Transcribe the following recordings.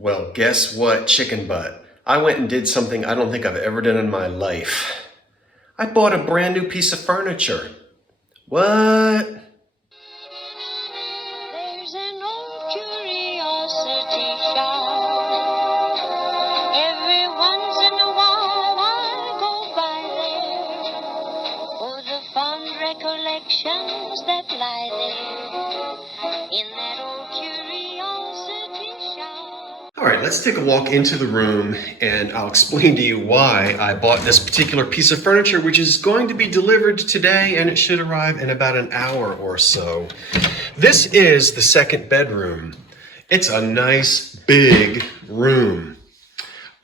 Well, guess what, chicken butt? I went and did something I don't think I've ever done in my life. I bought a brand new piece of furniture. What? There's an old curiosity shop. Every once in a while I go by there for the fond recollections that lie there in that old curiosity shop. All right, let's take a walk into the room and I'll explain to you why I bought this particular piece of furniture, which is going to be delivered today and it should arrive in about an hour or so. This is the second bedroom. It's a nice big room.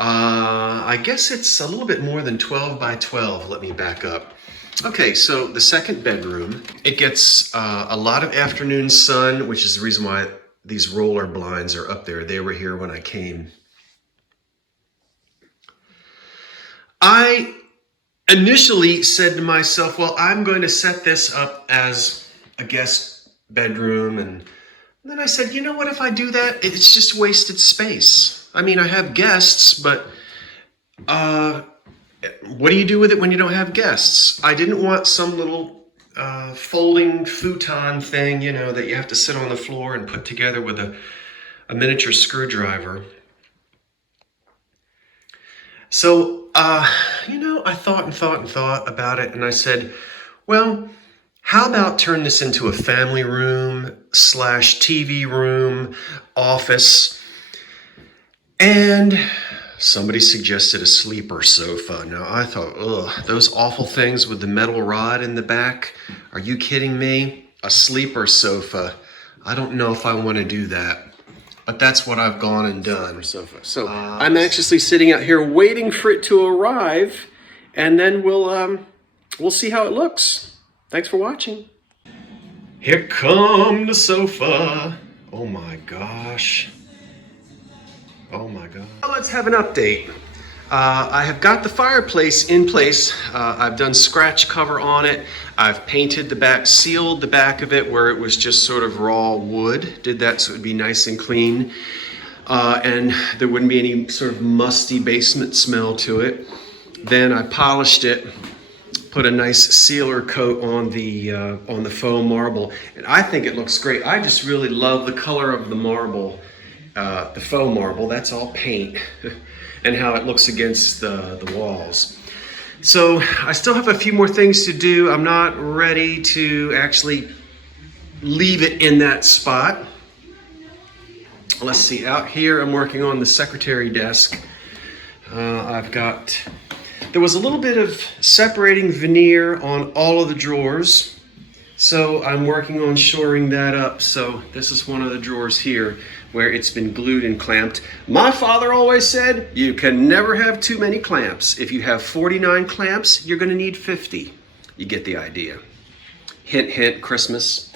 I guess it's a little bit more than 12 by 12. Let me back up. Okay, so the second bedroom, it gets a lot of afternoon sun, which is the reason why these roller blinds are up there. They were here when I came. I initially said to myself, well, I'm going to set this up as a guest bedroom. And then I said, you know what, if I do that, it's just wasted space. I mean, I have guests, but what do you do with it when you don't have guests? I didn't want some little folding futon thing, you know, that you have to sit on the floor and put together with a miniature screwdriver. So, you know, I thought about it, and I said, well, how about turn this into a family room / TV room, office, and somebody suggested a sleeper sofa. Now I thought, ugh, those awful things with the metal rod in the back. Are you kidding me? A sleeper sofa. I don't know if I want to do that. But that's what I've gone and done. Sofa. So I'm anxiously sitting out here waiting for it to arrive, and then we'll see how it looks. Thanks for watching. Here come the sofa. Oh my gosh. Oh my God. Well, let's have an update. I have got the fireplace in place. I've done scratch cover on it. I've painted the back, sealed the back of it where it was just sort of raw wood. Did that so it would be nice and clean. And there wouldn't be any sort of musty basement smell to it. Then I polished it, put a nice sealer coat on the faux marble. And I think it looks great. I just really love the color of the marble. The faux marble, that's all paint, and how it looks against the walls. So I still have a few more things to do. I'm not ready to actually leave it in that spot. Let's see, out here I'm working on the secretary desk. There was a little bit of separating veneer on all of the drawers. So I'm working on shoring that up. So this is one of the drawers here where it's been glued and clamped. My father always said, you can never have too many clamps. If you have 49 clamps, you're gonna need 50. You get the idea. Hint, hint, Christmas.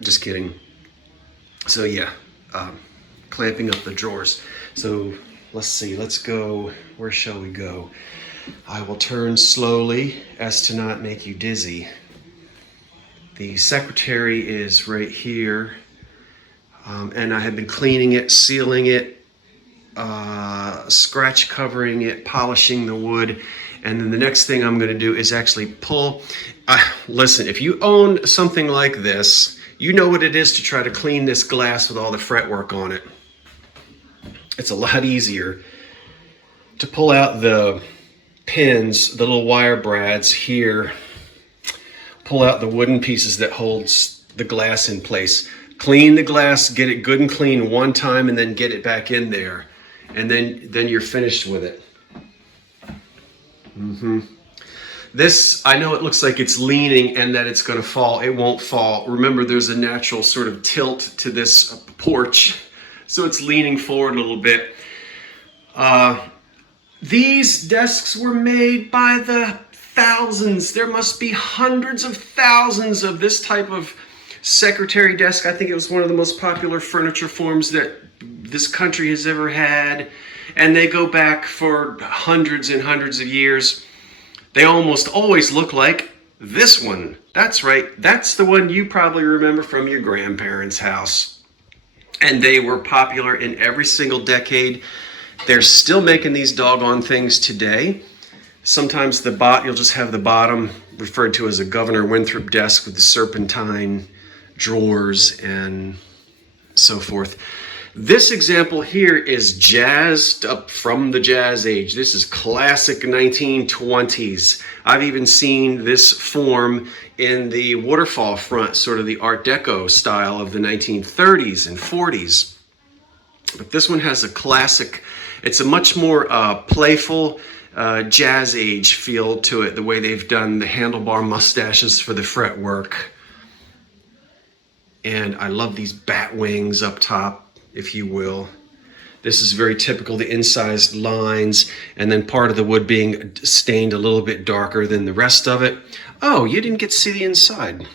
Just kidding. So yeah, clamping up the drawers. So let's see, let's go, where shall we go? I will turn slowly as to not make you dizzy. The secretary is right here, and I have been cleaning it, sealing it, scratch covering it, polishing the wood, and then the next thing I'm going to do is actually pull. Listen, if you own something like this, you know what it is to try to clean this glass with all the fretwork on it. It's a lot easier to pull out the pins, the little wire brads here, pull out the wooden pieces that holds the glass in place. Clean the glass, get it good and clean one time, and then get it back in there. And then you're finished with it. This, I know it looks like it's leaning and that it's gonna fall. It won't fall. Remember, there's a natural sort of tilt to this porch, so it's leaning forward a little bit. These desks were made by the thousands. There must be hundreds of thousands of this type of secretary desk. I think it was one of the most popular furniture forms that this country has ever had. And they go back for hundreds and hundreds of years. They almost always look like this one. That's right. That's the one you probably remember from your grandparents' house. And they were popular in every single decade. They're still making these doggone things today. Sometimes you'll just have the bottom referred to as a Governor Winthrop desk with the serpentine drawers and so forth. This example here is jazzed up from the Jazz Age. This is classic 1920s. I've even seen this form in the waterfall front, sort of the Art Deco style of the 1930s and 40s. But this one has a classic, it's a much more playful Jazz Age feel to it, the way they've done the handlebar mustaches for the fretwork. And I love these bat wings up top, if you will. This is very typical, the incised lines, and then part of the wood being stained a little bit darker than the rest of it. Oh, you didn't get to see the inside.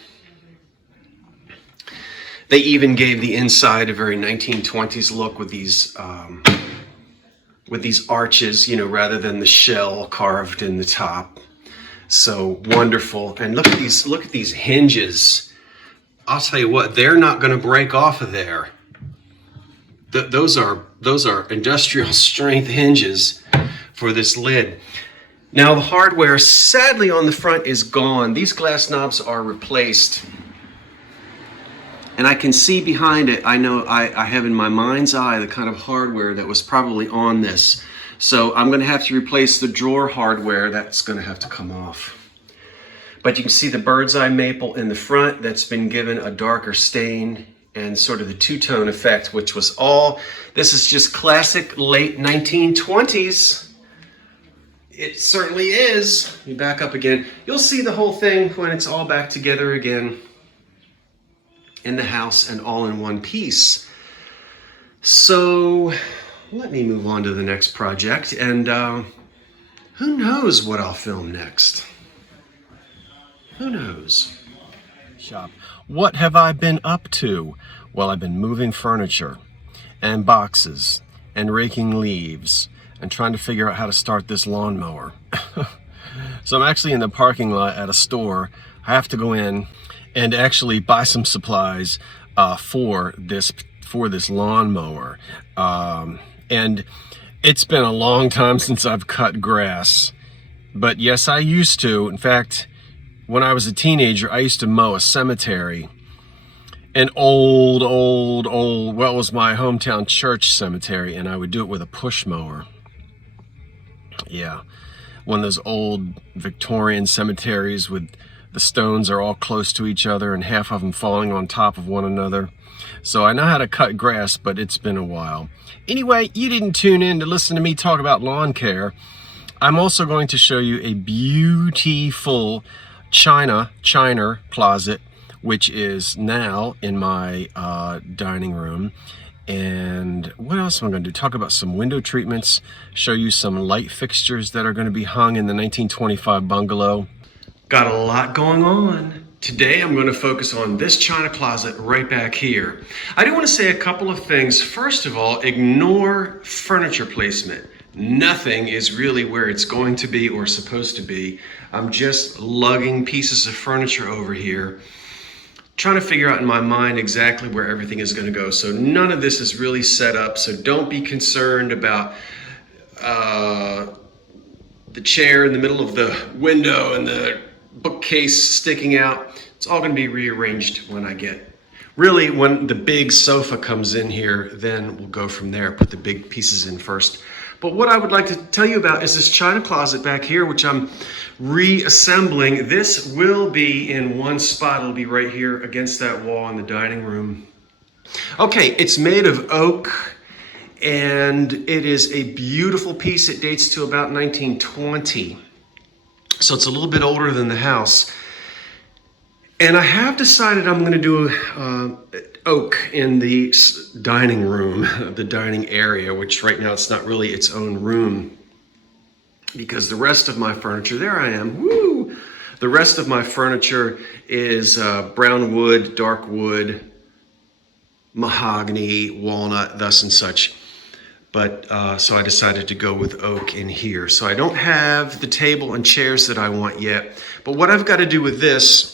They even gave the inside a very 1920s look with these arches, you know, rather than the shell carved in the top. So wonderful. And look at these hinges. I'll tell you what, they're not going to break off of there. Those are industrial strength hinges for this lid. Now the hardware, sadly, on the front is gone. These glass knobs are replaced. And I can see behind it, I know I have in my mind's eye the kind of hardware that was probably on this. So I'm going to have to replace the drawer hardware. That's going to have to come off. But you can see the bird's eye maple in the front that's been given a darker stain and sort of the two-tone effect, which was all, this is just classic late 1920s. It certainly is. Let me back up again. You'll see the whole thing when it's all back together again in the house and all in one piece. So let me move on to the next project, and who knows what I'll film next? Who knows? Shop. What have I been up to? Well, I've been moving furniture and boxes and raking leaves and trying to figure out how to start this lawnmower. So I'm actually in the parking lot at a store. I have to go in and actually buy some supplies for this lawnmower. And it's been a long time since I've cut grass. But yes, I used to. In fact, when I was a teenager, I used to mow a cemetery. An old, well, it was my hometown church cemetery, and I would do it with a push mower. Yeah, one of those old Victorian cemeteries with the stones are all close to each other and half of them falling on top of one another. So I know how to cut grass, but it's been a while. Anyway, you didn't tune in to listen to me talk about lawn care. I'm also going to show you a beautiful China closet, which is now in my dining room. And what else am I going to do? Talk about some window treatments, show you some light fixtures that are going to be hung in the 1925 bungalow. Got a lot going on. Today I'm going to focus on this china closet right back here. I do want to say a couple of things. First of all, ignore furniture placement. Nothing is really where it's going to be or supposed to be. I'm just lugging pieces of furniture over here, trying to figure out in my mind exactly where everything is going to go. So none of this is really set up. So don't be concerned about the chair in the middle of the window and the bookcase sticking out. It's all going to be rearranged when I get. Really, when the big sofa comes in here, then we'll go from there. Put the big pieces in first. But what I would like to tell you about is this china closet back here, which I'm reassembling. This will be in one spot. It'll be right here against that wall in the dining room. Okay, it's made of oak, and it is a beautiful piece. It dates to about 1920. So it's a little bit older than the house. And I have decided I'm going to do oak in the dining room, the dining area, which right now it's not really its own room, because the rest of my furniture, there I am, woo! The rest of my furniture is brown wood, dark wood, mahogany, walnut, thus and such. But so I decided to go with oak in here. So I don't have the table and chairs that I want yet. But what I've got to do with this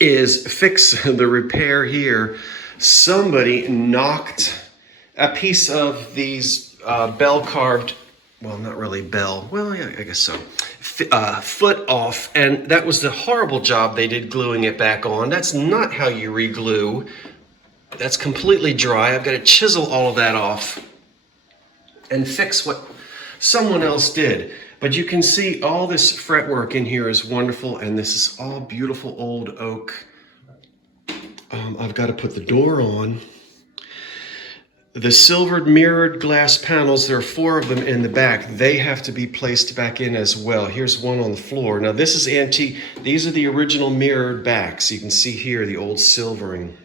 is fix the repair here somebody knocked a piece of these bell carved, well, not really bell, well, yeah, I guess so, foot off, and that was the horrible job they did gluing it back on. That's not how you re-glue. That's completely dry. I've got to chisel all of that off and fix what someone else did. But you can see all this fretwork in here is wonderful, and this is all beautiful old oak. I've got to put the door on. The silvered mirrored glass panels, there are 4 of them in the back. They have to be placed back in as well. Here's one on the floor. Now this is antique. These are the original mirrored backs. You can see here the old silvering.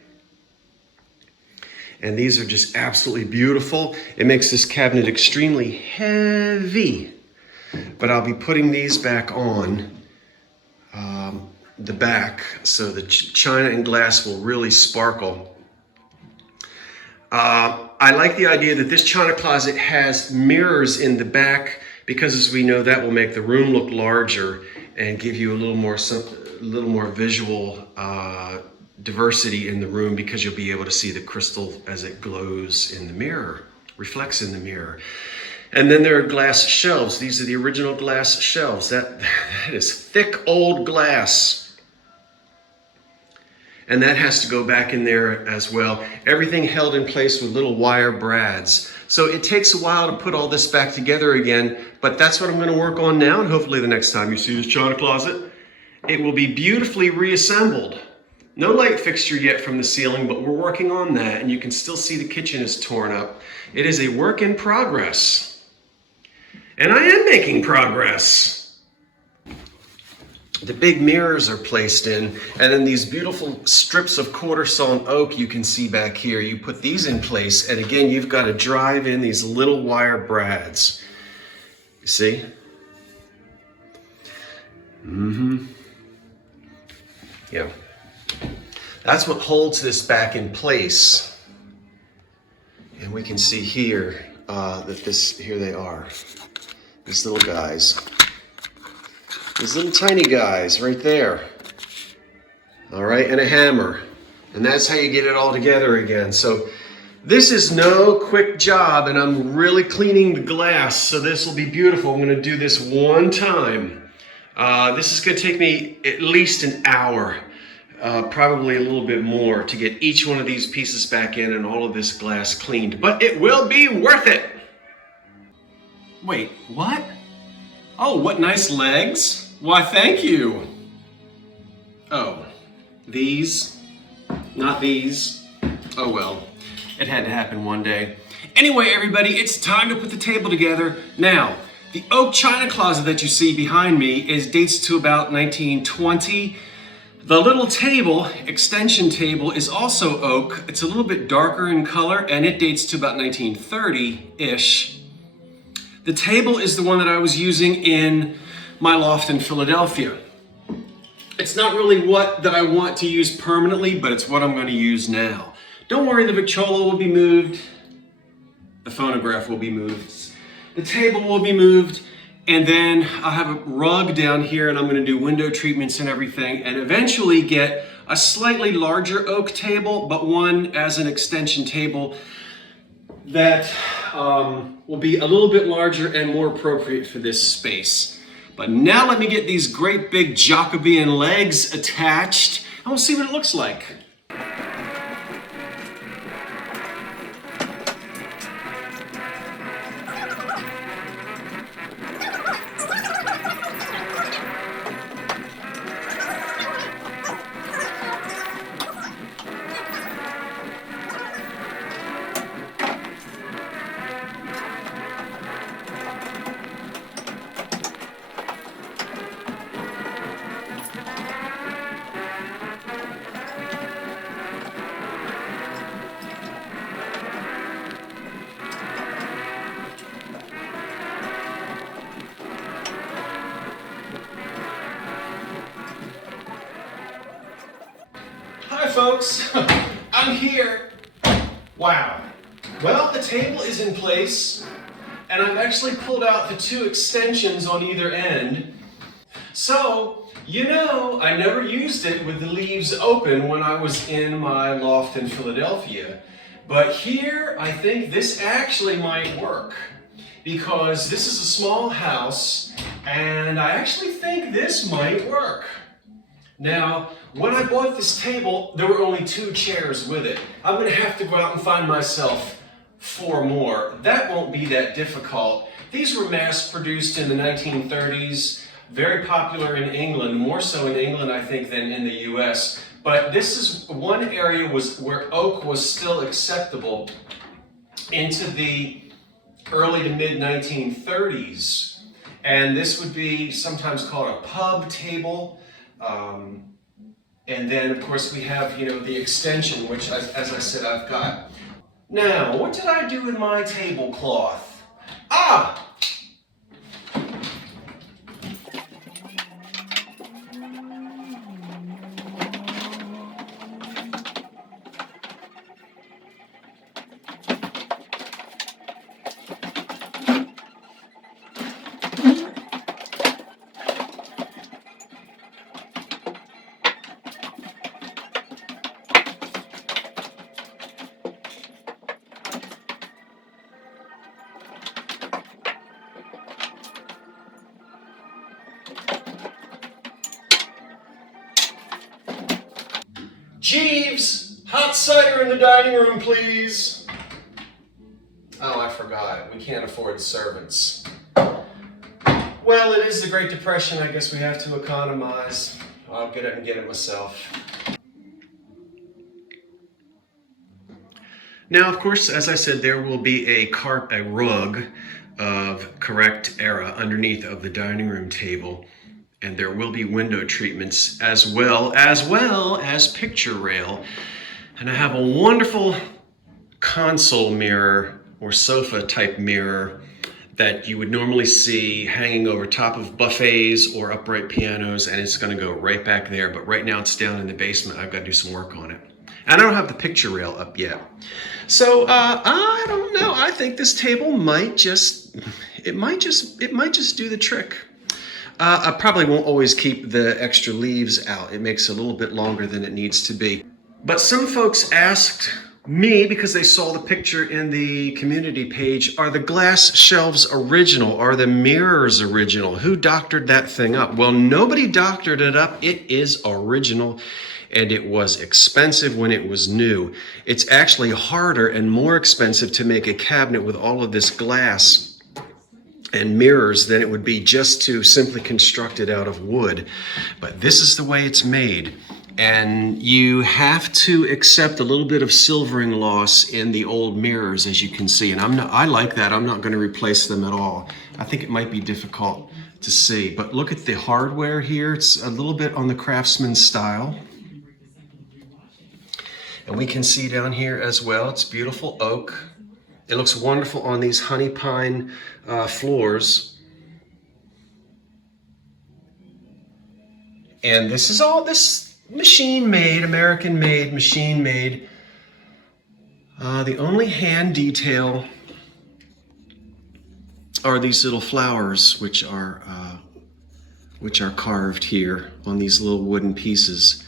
And these are just absolutely beautiful. It makes this cabinet extremely heavy. But I'll be putting these back on the back so the china and glass will really sparkle. I like the idea that this china closet has mirrors in the back because, as we know, that will make the room look larger and give you a little more visual diversity in the room, because you'll be able to see the crystal as it glows in the mirror, reflects in the mirror. And then there are glass shelves. These are the original glass shelves. That is thick old glass. And that has to go back in there as well. Everything held in place with little wire brads. So it takes a while to put all this back together again, but that's what I'm going to work on now, and hopefully the next time you see this china closet, it will be beautifully reassembled. No light fixture yet from the ceiling, but we're working on that, and you can still see the kitchen is torn up. It is a work in progress. And I am making progress. The big mirrors are placed in, and then these beautiful strips of quarter sawn oak you can see back here. You put these in place, and again, you've got to drive in these little wire brads. You see? Yeah. That's what holds this back in place. And we can see here here they are. These little guys. These little tiny guys right there. All right, and a hammer. And that's how you get it all together again. So this is no quick job, and I'm really cleaning the glass, so this will be beautiful. I'm gonna do this one time. This is gonna take me at least an hour, probably a little bit more, to get each one of these pieces back in and all of this glass cleaned, but it will be worth it. Wait, what? Oh, what nice legs. Why, thank you. Oh, these, not these. Oh well, it had to happen one day. Anyway, everybody, it's time to put the table together. Now, the oak china closet that you see behind me dates to about 1920. The little table, extension table, is also oak. It's a little bit darker in color, and it dates to about 1930-ish. The table is the one that I was using in my loft in Philadelphia. It's not really what that I want to use permanently, but it's what I'm going to use now. Don't worry, the Victrola will be moved. The phonograph will be moved. The table will be moved. And then I'll have a rug down here, and I'm going to do window treatments and everything, and eventually get a slightly larger oak table, but one as an extension table that will be a little bit larger and more appropriate for this space. But now let me get these great big Jacobean legs attached, and we'll see what it looks like. Hi folks, I'm here. Wow. Well, the table is in place, and I've actually pulled out the 2 extensions on either end. So You know, I never used it with the leaves open when I was in my loft in Philadelphia. But here, I think this actually might work because this is a small house and I actually think this might work. Now, when I bought this table, there were only 2 chairs with it. I'm gonna have to go out and find myself 4 more. That won't be that difficult. These were mass produced in the 1930s, very popular in England, more so in England, I think, than in the US. But this is one area where oak was still acceptable into the early to mid 1930s. And this would be sometimes called a pub table. And then, of course, we have, the extension, which, as I said, I've got. Now, what did I do with my tablecloth? Ah! Jeeves, hot cider in the dining room, please. Oh, I forgot. We can't afford servants. Well, it is the Great Depression. I guess we have to economize. I'll get it and get it myself. Now, of course, as I said, there will be a rug of correct era underneath of the dining room table. And there will be window treatments as well as picture rail. And I have a wonderful console mirror or sofa type mirror that you would normally see hanging over top of buffets or upright pianos, and it's going to go right back there. But right now it's down in the basement. I've got to do some work on it. And I don't have the picture rail up yet. So I don't know. I think this table might just do the trick. I probably won't always keep the extra leaves out. It makes it a little bit longer than it needs to be. But some folks asked me, because they saw the picture in the community page, are the glass shelves original? Are the mirrors original? Who doctored that thing up? Well, nobody doctored it up. It is original, and it was expensive when it was new. It's actually harder and more expensive to make a cabinet with all of this glass and mirrors than it would be just to simply construct it out of wood. But this is the way it's made. And you have to accept a little bit of silvering loss in the old mirrors, as you can see. And I like that. I'm not going to replace them at all. I think it might be difficult to see. But look at the hardware here. It's a little bit on the Craftsman style. And we can see down here as well, it's beautiful oak. It looks wonderful on these honey pine floors. And this is all this machine-made, American-made, machine-made. The only hand detail are these little flowers, which are carved here on these little wooden pieces.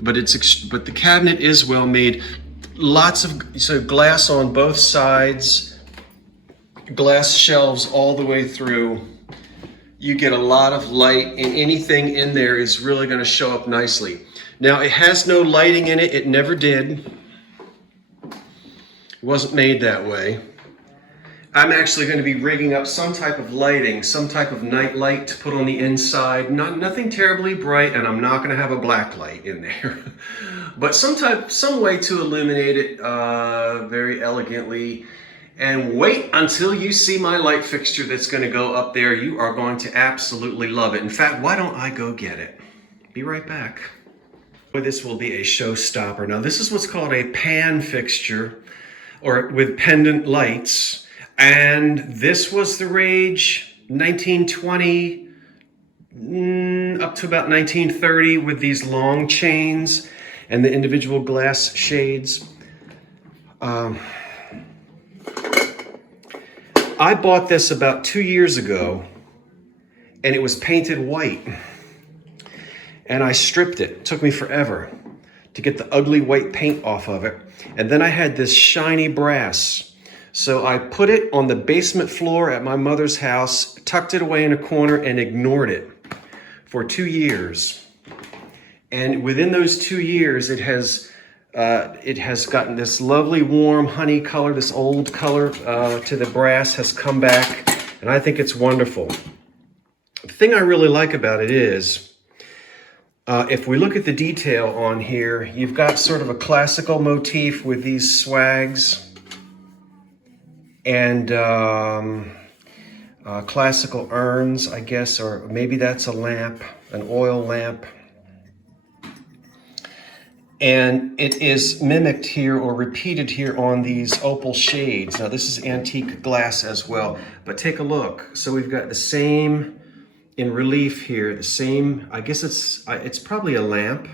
But the cabinet is well made. Lots of glass on both sides, glass shelves all the way through. You get a lot of light, and anything in there is really going to show up nicely. Now, it has no lighting in it. It never did. It wasn't made that way. I'm actually going to be rigging up some type of lighting, some type of night light to put on the inside. Nothing terribly bright, and I'm not going to have a black light in there. But some way to illuminate it very elegantly. And wait until you see my light fixture that's going to go up there. You are going to absolutely love it. In fact, why don't I go get it? Be right back. This will be a showstopper. Now, this is what's called a pan fixture, or with pendant lights. And this was the rage 1920 up to about 1930 with these long chains and the individual glass shades. I bought this about 2 years ago, and it was painted white. and I stripped it. It took me forever to get the ugly white paint off of it. And then I had this shiny brass. So I put it on the basement floor at my mother's house, tucked it away in a corner, and ignored it for 2 years. And within those 2 years, it has gotten this lovely warm honey color. This old color to the brass has come back, and I think it's wonderful. The thing I really like about it is, if we look at the detail on here, you've got sort of a classical motif with these swags and classical urns, I guess, or maybe that's a lamp, an oil lamp. And it is mimicked here or repeated here on these opal shades. Now this is antique glass as well, but take a look. So we've got the same in relief here, the same, I guess it's probably a lamp,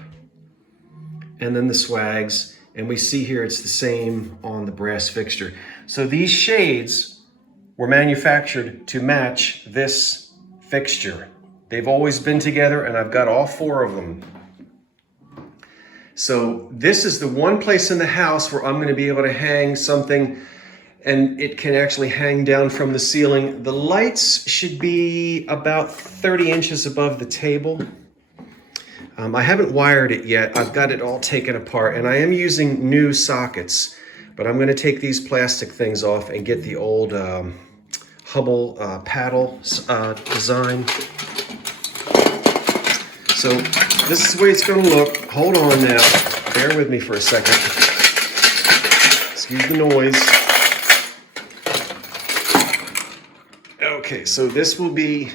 and then the swags, and we see here it's the same on the brass fixture. So these shades were manufactured to match this fixture. They've always been together, and I've got all 4 of them. So this is the one place in the house where I'm going to be able to hang something, and it can actually hang down from the ceiling. The lights should be about 30 inches above the table. I haven't wired it yet. I've got it all taken apart, and I am using new sockets, but I'm going to take these plastic things off and get the old Hubble paddle design. So this is the way it's going to look. Hold on now. Bear with me for a second. Excuse the noise. Okay, so this will be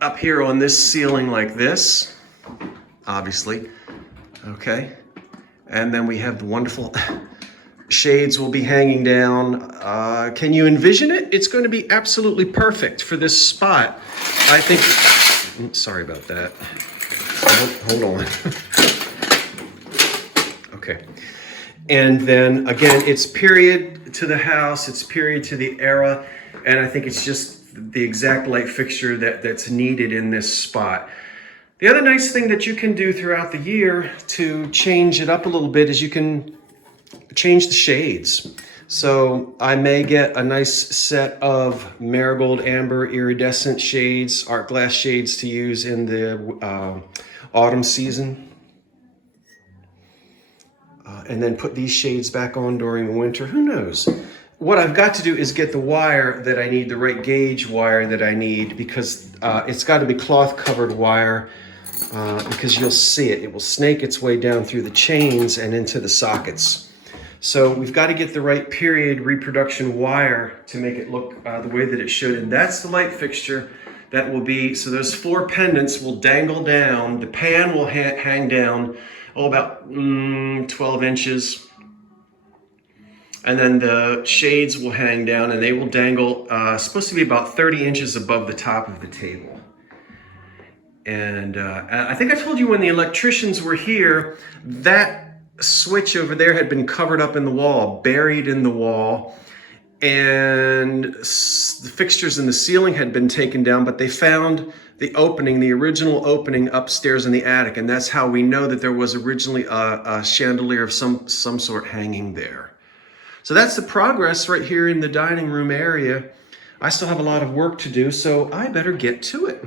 up here on this ceiling like this, obviously. Okay, and then we have the wonderful shades will be hanging down. Can you envision it? It's going to be absolutely perfect for this spot. I think, sorry about that. Hold on. Okay. And then again, it's period to the house, it's period to the era, and I think it's just the exact light fixture that's needed in this spot. The other nice thing that you can do throughout the year to change it up a little bit is you can change the shades. So I may get a nice set of marigold amber iridescent shades, art glass shades to use in the autumn season. And then put these shades back on during the winter. Who knows? What I've got to do is get the wire that I need, the right gauge wire that I need, because it's got to be cloth covered wire, because you'll see it. It will snake its way down through the chains and into the sockets. So we've got to get the right period reproduction wire to make it look the way that it should. And that's the light fixture that will be, so those 4 pendants will dangle down. The pan will hang down, about 12 inches. And then the shades will hang down and they will dangle, supposed to be about 30 inches above the top of the table. And I think I told you when the electricians were here, that switch over there had been covered up in the wall, buried in the wall, and the fixtures in the ceiling had been taken down, but they found the opening, the original opening upstairs in the attic, and that's how we know that there was originally a chandelier of some sort hanging there. So that's the progress right here in the dining room area. I still have a lot of work to do, so I better get to it.